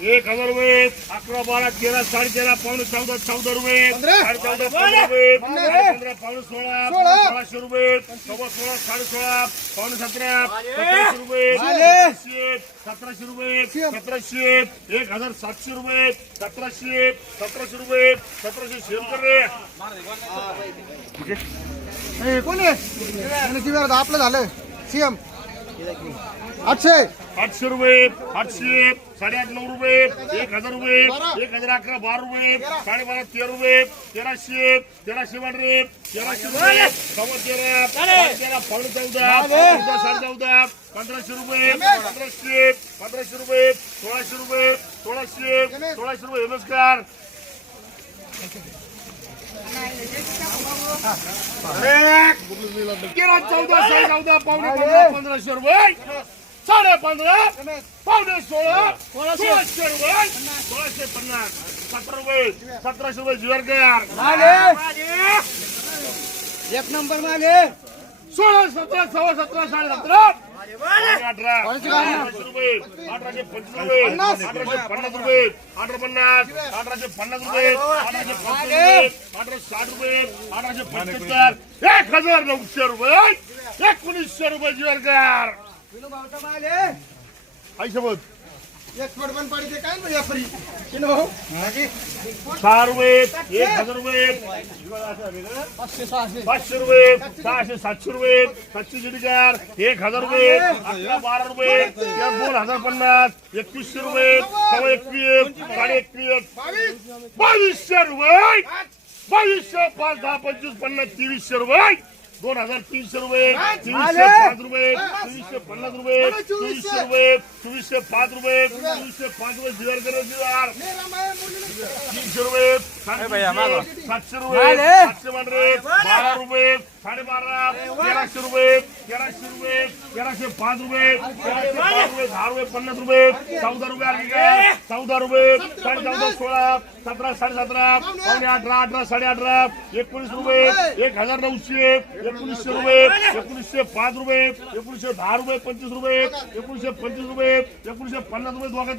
एक हजार रुपये अकरा बारा तेरा साडे तेरा पावणे चौदा चौदा रुपये. साडे चौदा पंधरा. रुपये पंधरा. पावणे सोळा सोळा. सोळाशे रुपये सव्वा सोळा साडे सोळा पावणे सतरा सतराशे रुपये. सतराशे सतराशे रुपये. सतराशे एक हजार सातशे रुपये सतराशे सतराशे रुपये सतराशे शेवकर रे हे कोण आपलं झालं सीएम. आठशे. आठशे रुपये आठशे साडेआठ नऊ रुपये एक हजार रुपये एक हजार अकरा बारा रुपये साडेबारा तेरा रुपये तेराशे तेराशे वाढरे तेराशे रुपये सव्वा तेरा साडे तेरा पावणे चौदा चौदा साडे चौदा पंधराशे रुपये पंधराशे पंधराशे रुपये सोळाशे रुपये सोळाशे सोळाशे रुपये नमस्कार. तेरा चौदा साडे चौदा पावणे पंधरा पंधराशे रुपये साडे पंधरा पावणे सोळा सोळाशे रुपये सोळाशे पन्नास सतरा रुपये सतराशे रुपये ज्वेलकर एक नंबर मागे. सोळा सतरा सव्वा सतरा साडे सतरा. अठराशे रुपये. अठराशे पंचवीस रुपये. अठराशे पन्नास रुपये. अठरा पन्नास. अठराशे पन्नास रुपये. अठराशे पन्नास रुपये. अठराशे साठ रुपये. अठराशे पंच्याहत्तर. एक हजार नऊशे रुपये. एकोणीसशे रुपये ज्वेलकर माले ऐसे बोल एक फड पण पाडीचे काय ना व्यापारी किनो भाऊ? सहा रुपये एक हजार रुपये. पाचशे सहाशे. पाचशे रुपये सहाशे सातशे रुपये. सातशे चिडीकार एक हजार रुपये. अकरा बारा रुपये. या दोन हजार पन्नास. एकवीसशे रुपये. सव्वा एकवीस. साडे एकवीस. बावीस बावीसशे रुपये. बावीसशे पाच दहा पंचवीस पन्नास तेवीसशे रुपये. दोन हजार तीनशे रुपये तीनशे पाच रुपये तीनशे पन्नास रुपये चोवीसशे. रुपये चोवीसशे पाच रुपये चोवीसशे. पाच रुपये दिवार करा दिवार तीनशे रुपये सातशे रुपये सातशे पांढरे बारा रुपये साडेबारा तेराशे रुपये तेराशे रुपये तेराशे पाच रुपये तेराशे पाच रुपये दहा रुपये पन्नास रुपये चौदा रुपये आणखी काय चौदा रुपये साडे चौदा सोळा सतरा साडे सतरा पावणे अठरा अठरा साडे अठरा एकोणीस रुपये एक हजार नऊशे एकोणीसशे रुपये एकोणीसशे पाच रुपये एकोणीसशे दहा रुपये पंचवीस रुपये एकोणीसशे पंचवीस रुपये एकोणीसशे पन्नास रुपये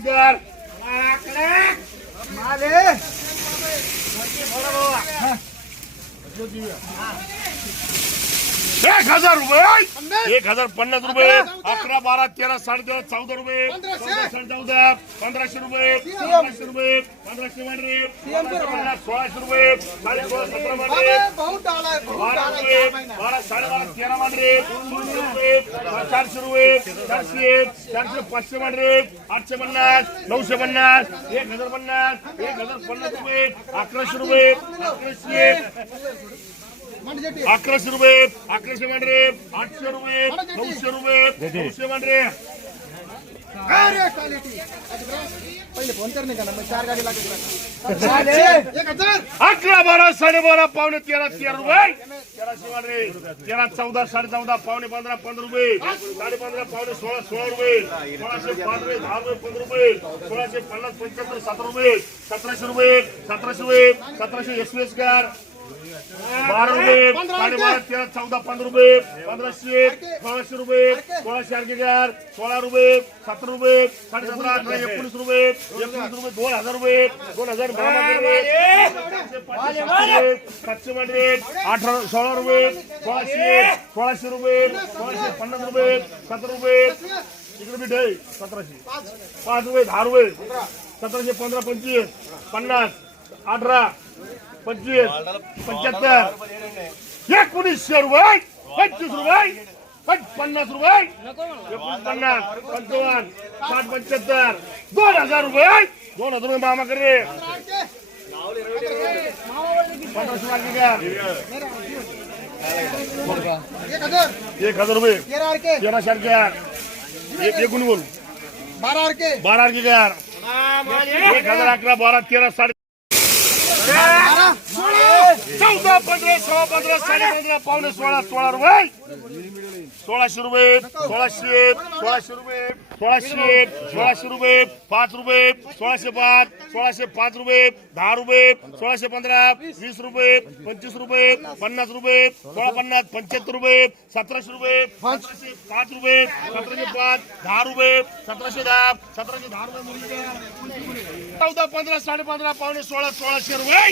多几？啊。एक हजार रुपये एक हजार पन्नास रुपये. अकरा बारा तेरा साडे तेरा चौदा रुपये. चौदा पंधराशे रुपये. पंधराशे रुपये. पंधराशे पन्नास सोळाशे रुपये. साडे सोळा सतरा भाऊ बारा रुपये. बारा साडेबारा तेरा वाढरे दोनशे रुपये. चारशे रुपये. चारशे चारशे पाचशे वाढरे आठशे पन्नास. नऊशे पन्नास. एक हजार पन्नास. एक हजार पन्नास रुपये. अकराशे रुपये. अकराशे अकराशे रुपये अकराशे मांडरे आठशे रुपये नऊशे रुपये नऊशे मांडरे अकरा बारा साडेबारा पावणे तेरा तेरा रुपये. तेराशे मांडरे तेरा चौदा साडे चौदा पावणे पंधरा पंधरा रुपये. साडे पंधरा पावणे सोळा सोळा रुपये. सोळाशे पाच रुपये दहा रुपये पंधरा रुपये. सोळाशे पन्नास पंच्याहत्तर सतरा रुपये. सतराशे रुपये सतराशे रुपये. सतराशे एकवीस कार बारा रुपये साडेबारा तेरा चौदा पंधरा रुपये पंधराशे सोळाशे रुपये सोळाशे अर्गेगार सोळा रुपये सतरा रुपये साडे सतरा अठरा एकोणीस रुपये एकोणीस रुपये दोन हजार रुपये दोन हजार सातशे मध्ये अठरा सोळा रुपये सोळाशे सोळाशे रुपये सोळाशे पन्नास रुपये सतरा रुपये इकडे बीट आहे सतराशे. पाच रुपये दहा रुपये सतराशे पंधरा पंचवीस पन्नास अठरा पंचवीस पंच्याहत्तर एकोणीसशे रुपये पंचवीस रुपये पंच पन्नास रुपये एकोणीस पन्नास पंचावन्न साठ पंच्याहत्तर दोन हजार रुपये. दोन हजार रुपये मामा करे पंधराशे मार्के का एक हजार. रुपये. तेरा सारख्या एक एकूण बोल बारा बारा की एक हजार अकरा बारा तेरा साडे चौदा पंधरा सोळा पंधरा साडे पंधरा पावणे सोळा सोळा रुपये. सोळाशे रुपये सोळाशे सोळाशे रुपये सोळाशे सोळाशे रुपये पाच रुपये सोळाशे पाच सोळाशे पाच रुपये दहा रुपये सोळाशे पंधरा वीस रुपये पंचवीस रुपये पन्नास रुपये सोळा पन्नास पंच्याहत्तर रुपये सतराशे रुपये सतराशे पाच रुपये सतराशे पाच दहा रुपये सतराशे दहा सतराशे दहा रुपये चौदा पंधरा साडे पंधरा पावणे सोळा सोळाशे रुपये.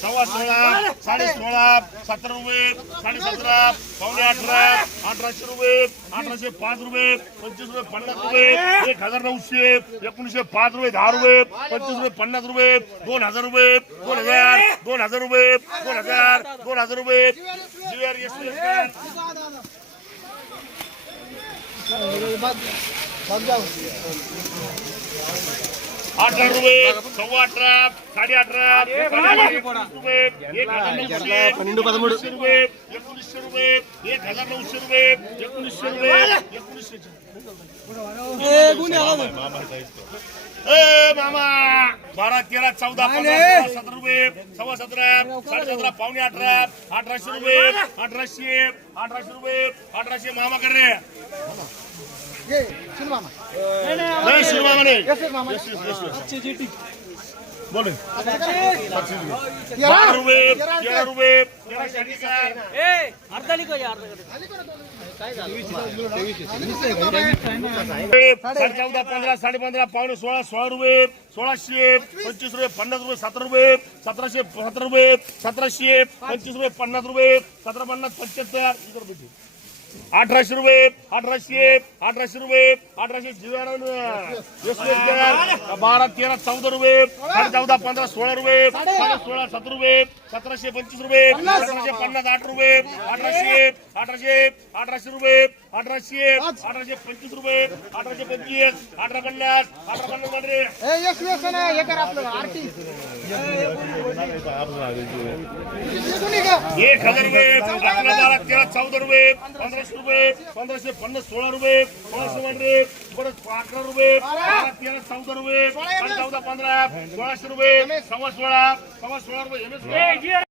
सव्वा सोळा साडे सोळा सतरा रुपये साडे सतरा पावणे अठरा अठराशे रुपये अठराशे पाच रुपये पंचवीस रुपये पन्नास रुपये एक हजार नऊशे एकोणीसशे पाच रुपये दहा रुपये पंचवीस रुपये पन्नास रुपये दोन हजार रुपये दोन हजार दोन हजार रुपये दोन हजार दोन हजार रुपये. जीआर एस अठरा रुपये सव्वा अठरा साडे अठरा रुपये एक हजार नऊशे एकोणीसशे रुपये एकोणीसशे रुपये एक हजार नऊशे रुपये एकोणीसशे रुपये एकोणीसशे मामा बारा तेरा चौदा सतरा रुपये सव्वा सतरा साडे सतरा पावणे अठरा अठराशे रुपये अठराशे अठराशे रुपये अठराशे मामा कर रे. बोल रुपये रुपये. चौदा पंधरा साडे पंधरा पावणे सोळा सोळा रुपये सोळाशे पंचवीस. रुपये पन्नास रुपये सतरा रुपये सतराशे सतरा रुपये सतराशे पंचवीस रुपये पन्नास रुपये सतरा पन्नास पंच्याहत्तर. अठराशे रुपये अठराशे अठराशे रुपये अठराशे जीवन बारा तेरा चौदा रुपये साडे चौदा पंधरा सोळा रुपये साडे सोळा सतरा रुपये सतराशे पंचवीस रुपये सतराशे पन्नास आठ रुपये अठराशे अठराशे अठराशे रुपये अठराशे अठराशे पंचवीस रुपये अठराशे पंचवीस अठरा पन्नास अठरा पन्नासमध्ये. ए यस यस ना हे कर आपलं आरती. एक हजार रुपये अकरा बारा तेरा चौदा रुपये पंधराशे रुपये पंधराशे पन्नास सोळा रुपये सोळाशे मध्ये. परत अकरा रुपये बारा. तेरा चौदा रुपये चौदा पंधरा सोळाशे रुपये सव्वा सोळा सव्वा सोळा रुपये.